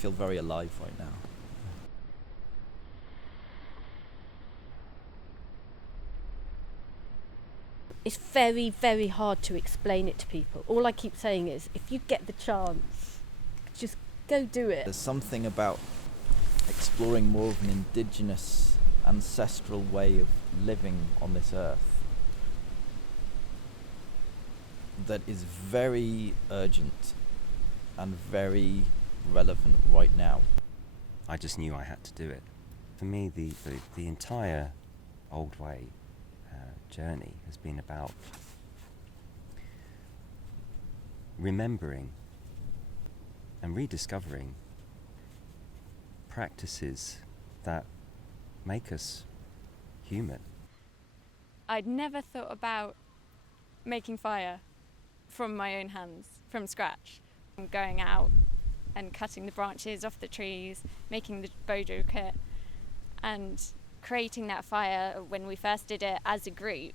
feel very alive right now. It's very, very hard to explain it to people. All I keep saying is, if you get the chance, just go do it. There's something about exploring more of an indigenous, ancestral way of living on this earth that is very urgent and very relevant right now. I just knew I had to do it. For me, the entire Old Way journey has been about remembering and rediscovering practices that make us human. I'd never thought about making fire from my own hands, from scratch. Going out and cutting the branches off the trees, making the bojo kit, and creating that fire when we first did it as a group,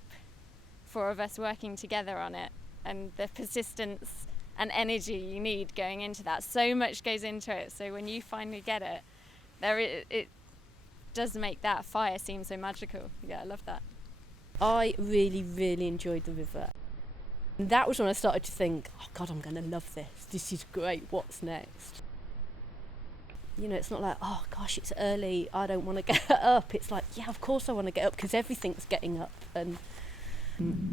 4 of us working together on it, and the persistence and energy you need going into that. So much goes into it, so when you finally get it, it does make that fire seem so magical. Yeah, I love that. I really, really enjoyed the river. And that was when I started to think, oh God, I'm going to love this. This is great. What's next? You know, it's not like, oh gosh, it's early, I don't want to get up. It's like, yeah, of course I want to get up because everything's getting up. And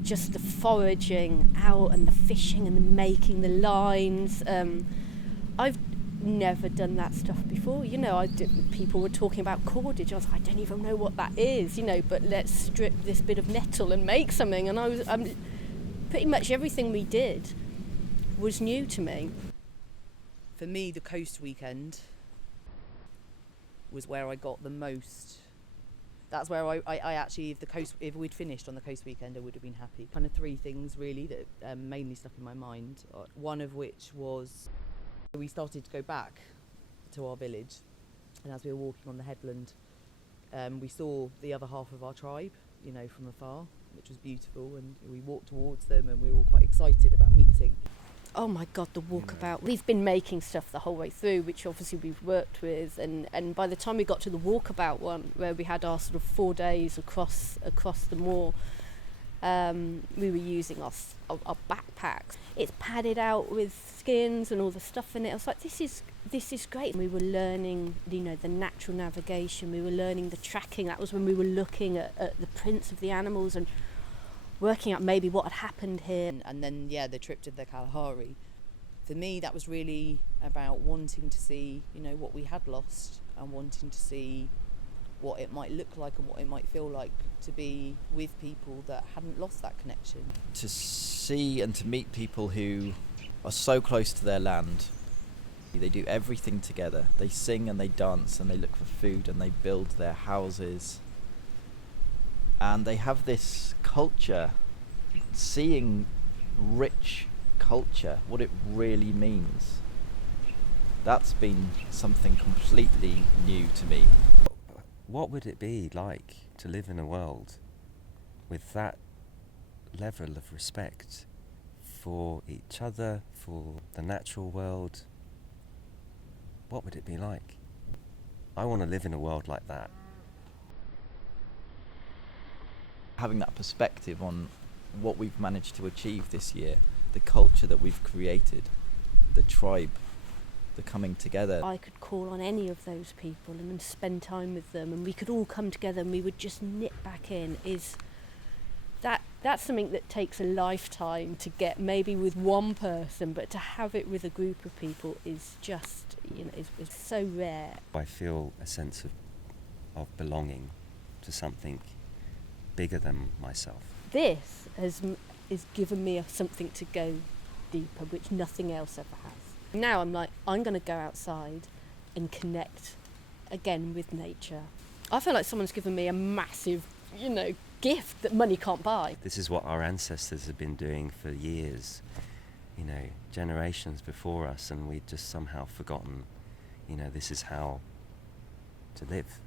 just the foraging out and the fishing and the making the lines. I've never done that stuff before. You know, people were talking about cordage. I was like, I don't even know what that is, you know, but let's strip this bit of nettle and make something. And pretty much everything we did was new to me. For me, the coast weekend was where I got the most. That's where I actually, if we'd finished on the coast weekend, I would have been happy. Kind of 3 things really that mainly stuck in my mind. One of which was we started to go back to our village, and as we were walking on the headland, we saw the other half of our tribe, you know, from afar, which was beautiful, and we walked towards them, and we were all quite excited about meeting. Oh my God, the walkabout. We've been making stuff the whole way through, which obviously we've worked with, and by the time we got to the walkabout one, where we had our sort of 4 days across the moor, we were using our backpacks. It's padded out with skins and all the stuff in it. I was like, this is great. We were learning, you know, the natural navigation. We were learning the tracking. That was when we were looking at the prints of the animals and working out maybe what had happened here. And then, yeah, the trip to the Kalahari. For me, that was really about wanting to see, you know, what we had lost and wanting to see what it might look like and what it might feel like to be with people that hadn't lost that connection. To see and to meet people who are so close to their land. They do everything together. They sing and they dance and they look for food and they build their houses. And they have this culture, seeing rich culture, what it really means. That's been something completely new to me. What would it be like to live in a world with that level of respect for each other, for the natural world? What would it be like? I want to live in a world like that. Having that perspective on what we've managed to achieve this year, the culture that we've created, the tribe, the coming together. I could call on any of those people and spend time with them, and we could all come together and we would just knit back in. That's something that takes a lifetime to get, maybe with one person, but to have it with a group of people is just, you know, is so rare. I feel a sense of belonging to something bigger than myself. This has given me something to go deeper, which nothing else ever has. Now I'm like, I'm going to go outside and connect again with nature. I feel like someone's given me a massive, you know, gift that money can't buy. This is what our ancestors have been doing for years, you know, generations before us, and we'd just somehow forgotten, you know, this is how to live.